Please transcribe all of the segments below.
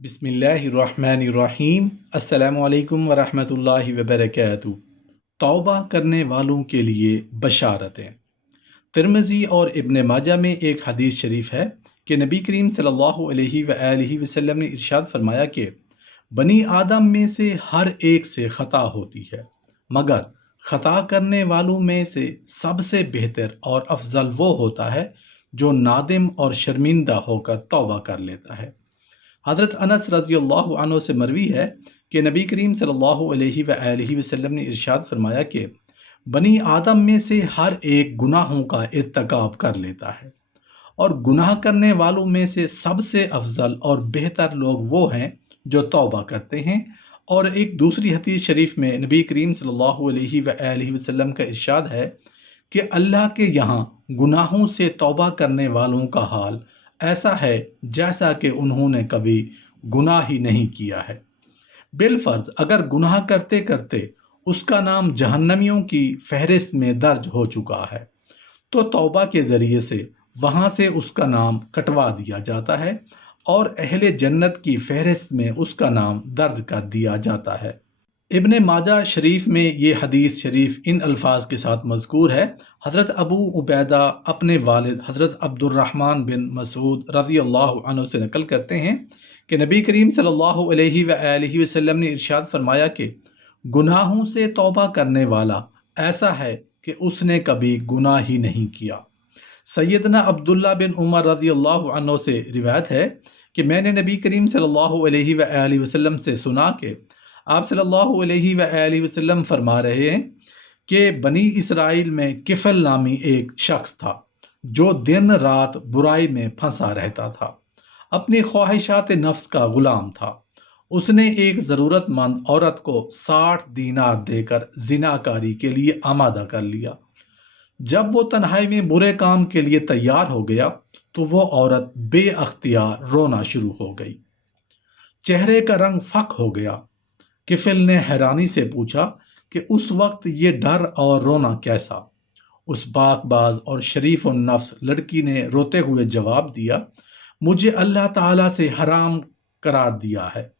बिस्मिल्लाहिर्रहमानिर्रहीम। अस्सलामु अलैकुम वरहमतुल्लाहि वबरकातुहू। तौबा करने वालों के लिए बशारतें। तिर्मिज़ी और इब्न माजा में एक हदीस शरीफ है कि नबी करीम सल्लल्लाहु अलैहि वसल्लम ने इरशाद फरमाया कि बनी आदम में से हर एक से ख़ता होती है, मगर ख़ता करने वालों में से सबसे बेहतर और अफजल वो होता है जो नादिम और शर्मिंदा होकर तौबा कर लेता है। हज़रत अनस रज़ियल्लाहु अन्हु से मरवी है कि नबी करीम सल्लल्लाहु अलैहि वसल्लम ने इरशाद फरमाया कि बनी आदम में से हर एक गुनाहों का इर्तिकाब कर लेता है, और गुनाह करने वालों में से सबसे अफजल और बेहतर लोग वो हैं जो तौबा करते हैं। और एक दूसरी हदीस शरीफ में नबी करीम सल्लल्लाहु अलैहि वसल्लम का इरशाद है कि अल्लाह के यहाँ गुनाहों से तौबा करने वालों का हाल ऐसा है जैसा कि उन्होंने कभी गुनाह ही नहीं किया है। बिलफर्ज अगर गुनाह करते करते उसका नाम जहन्नमियों की फहरिस्त में दर्ज हो चुका है, तो तौबा के ज़रिए से वहाँ से उसका नाम कटवा दिया जाता है और अहले जन्नत की फहरिस्त में उसका नाम दर्ज कर दिया जाता है। इब्न माजा शरीफ में ये हदीस शरीफ इन अल्फाज के साथ मज़कूर है। हज़रत अबू उबैदा अपने वालिद हज़रत अब्दुर्रहमान बिन मसूद रज़ी अल्लाह अन्हु से नकल करते हैं कि नबी करीम सल्लल्लाहु अलैहि वसल्लम ने इरशाद फरमाया कि गुनाहों से तौबा करने वाला ऐसा है कि उसने कभी गुनाह ही नहीं किया। सैयदना अब्दुल्ला बिन उमर रज़ी अल्लाह अन्हु से रिवायत है कि मैंने नबी करीम सल्लल्लाहु अलैहि वसल्लम से सुना कि आप सल्लल्लाहु अलैहि वसल्लम फरमा रहे हैं कि बनी इसराइल में किफल नामी एक शख्स था जो दिन रात बुराई में फंसा रहता था, अपनी ख्वाहिशात नफ्स का गुलाम था। उसने एक ज़रूरतमंद औरत को 60 दीनार देकर जिनाकारी के लिए आमादा कर लिया। जब वो तन्हाई में बुरे काम के लिए तैयार हो गया तो वो औरत बेअख्तियार रोना शुरू हो गई। चेहरे का रंग फक हो गया। किफिल ने हैरानी से पूछा कि उस वक्त ये डर और रोना कैसा। उस बाकबाज और शरीफ नफ्स लड़की ने रोते हुए जवाब दिया, मुझे अल्लाह ताला से हराम करार दिया है।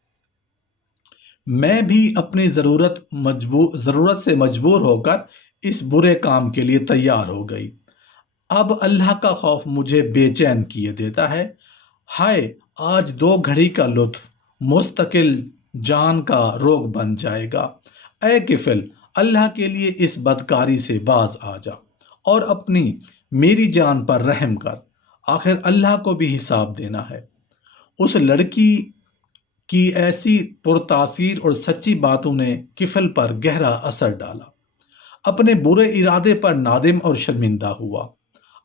मैं भी अपनी ज़रूरत से मजबूर होकर इस बुरे काम के लिए तैयार हो गई। अब अल्लाह का खौफ मुझे बेचैन किए देता है। हाय, आज 2 घड़ी का लुत्फ मुस्तकिल जान का रोग बन जाएगा। ऐ किफिल, अल्लाह के लिए इस बदकारी से बाज आ जा और अपनी मेरी जान पर रहम कर। आखिर अल्लाह को भी हिसाब देना है। उस लड़की की ऐसी पुरतासीर और सच्ची बातों ने किफिल पर गहरा असर डाला। अपने बुरे इरादे पर नादिम और शर्मिंदा हुआ।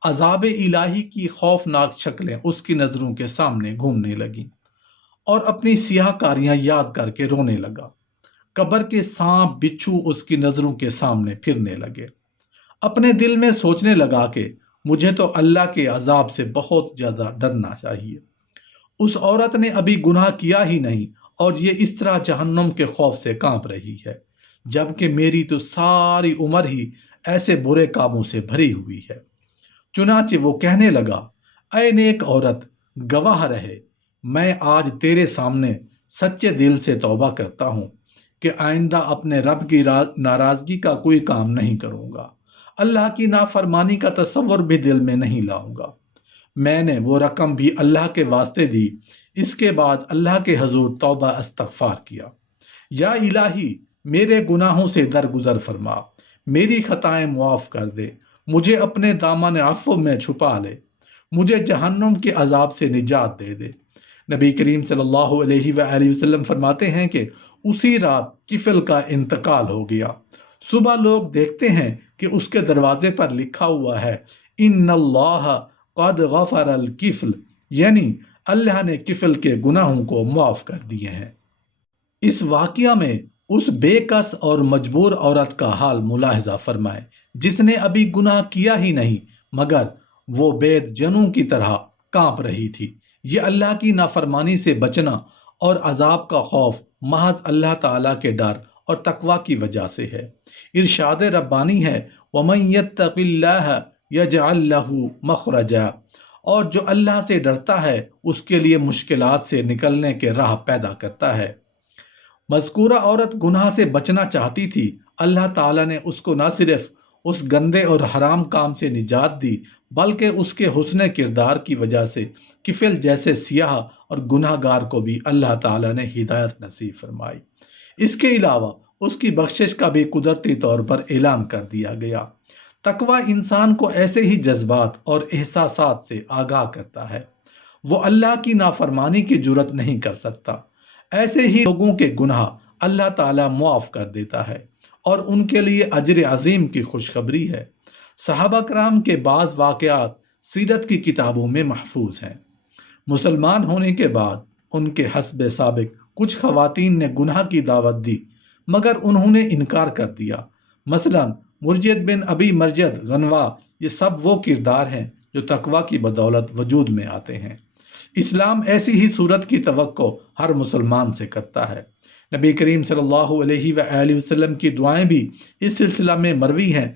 अज़ाब इलाही की खौफनाक शक्लें उसकी नज़रों के सामने घूमने लगीं और अपनी सियाहकारियां याद करके रोने लगा। कब्र के सांप बिच्छू उसकी नज़रों के सामने फिरने लगे। अपने दिल में सोचने लगा कि मुझे तो अल्लाह के अजाब से बहुत ज़्यादा डरना चाहिए। उस औरत ने अभी गुनाह किया ही नहीं और ये इस तरह जहन्नुम के खौफ से कांप रही है, जबकि मेरी तो सारी उम्र ही ऐसे बुरे कामों से भरी हुई है। चुनाचे वो कहने लगा, ऐ नेक औरत, गवाह रहे, मैं आज तेरे सामने सच्चे दिल से तौबा करता हूँ कि आइंदा अपने रब की नाराज़गी का कोई काम नहीं करूँगा। अल्लाह की नाफरमानी का तसव्वुर भी दिल में नहीं लाऊंगा। मैंने वो रकम भी अल्लाह के वास्ते दी। इसके बाद अल्लाह के हजूर तौबा इस्तग़फ़ार किया। या इलाही, मेरे गुनाहों से दरगुजर फरमा, मेरी खताएं मुआफ़ कर दे, मुझे अपने दामन अफ़्व में छुपा ले, मुझे जहन्नुम के अजाब से निजात दे दे। नबी करीम सल्लल्लाहु अलैहि वसल्लम फरमाते हैं कि उसी रात किफिल का इंतकाल हो गया। सुबह लोग देखते हैं कि उसके दरवाजे पर लिखा हुआ है, इन्नल्लाह क़द गफ़रल किफ़ल, यानी अल्लाह ने किफिल के गुनाहों को मुआफ़ कर दिए हैं। इस वाक़या में उस बेकस और मजबूर औरत का हाल मुलाहिज़ा फरमाएं जिसने अभी गुनाह किया ही नहीं, मगर वो बेदजनों की तरह कांप रही थी। ये अल्लाह की नाफरमानी से बचना और अजाब का खौफ महज अल्लाह ताला के डर और तकवा की वजह से है। इरशाद रब्बानी है, वमन यत्तक़िल्लाह यजअल लहू मखरजा, اور جو اللہ سے ڈرتا ہے اس کے لیے مشکلات سے نکلنے کے راہ پیدا کرتا ہے۔ مذکورہ عورت گناہ سے بچنا چاہتی تھی، اللہ تعالیٰ نے اس کو نہ صرف اس گندے اور حرام کام سے نجات دی بلکہ اس کے حسن کردار کی وجہ سے کفل جیسے سیاہ اور گناہ گار کو بھی اللہ تعالیٰ نے ہدایت نصیب فرمائی۔ اس کے علاوہ اس کی بخشش کا بھی قدرتی طور پر اعلان کر دیا گیا۔ تقوی انسان کو ایسے ہی جذبات اور احساسات سے آگاہ کرتا ہے، وہ اللہ کی نافرمانی کی جرت نہیں کر سکتا۔ ایسے ہی لوگوں کے گناہ اللہ تعالیٰ معاف کر دیتا ہے اور ان کے لیے اجر عظیم کی خوشخبری ہے۔ صحابہ کرام کے بعض واقعات سیرت کی کتابوں میں محفوظ ہیں۔ مسلمان ہونے کے بعد ان کے حسب سابق کچھ خواتین نے گناہ کی دعوت دی مگر انہوں نے انکار کر دیا۔ مثلا مرجد بن ابی مرجد غنوا، یہ سب وہ کردار ہیں جو تقوی کی بدولت وجود میں آتے ہیں۔ اسلام ایسی ہی صورت کی توقع ہر مسلمان سے کرتا ہے۔ نبی کریم صلی اللہ علیہ وآلہ وسلم کی دعائیں بھی اس سلسلہ میں مروی ہیں۔